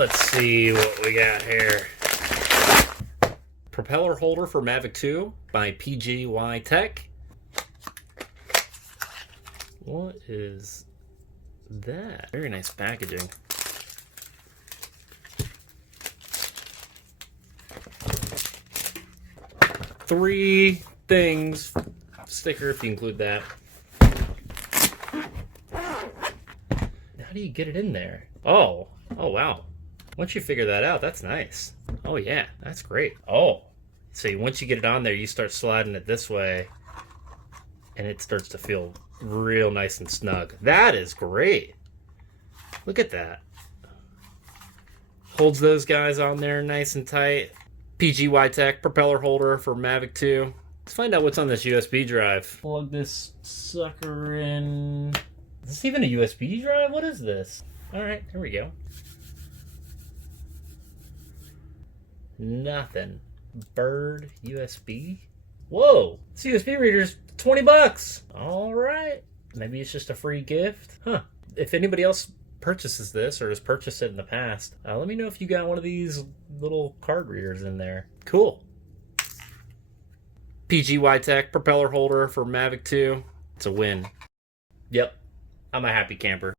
Let's see what we got here. Propeller holder for Mavic 2 by PGYTECH. What is that? Very nice packaging. Three things. Sticker if you include that. How do you get it in there? Oh wow. Once you figure that out, that's nice. Oh yeah, that's great. Oh, see, once you get it on there, you start sliding it this way, and it starts to feel real nice and snug. That is great. Look at that. Holds those guys on there nice and tight. PGYTECH propeller holder for Mavic 2. Let's find out what's on this USB drive. Plug this sucker in. Is this even a USB drive? What is this? All right, here we go. Nothing. Bird USB. Whoa, this USB reader's 20 bucks. All right, maybe it's just a free gift. Huh. If anybody else purchases this or has purchased it in the past, let me know if you got one of these little card readers in there. Cool. PGYTECH propeller holder for Mavic 2. It's a win. Yep, I'm a happy camper.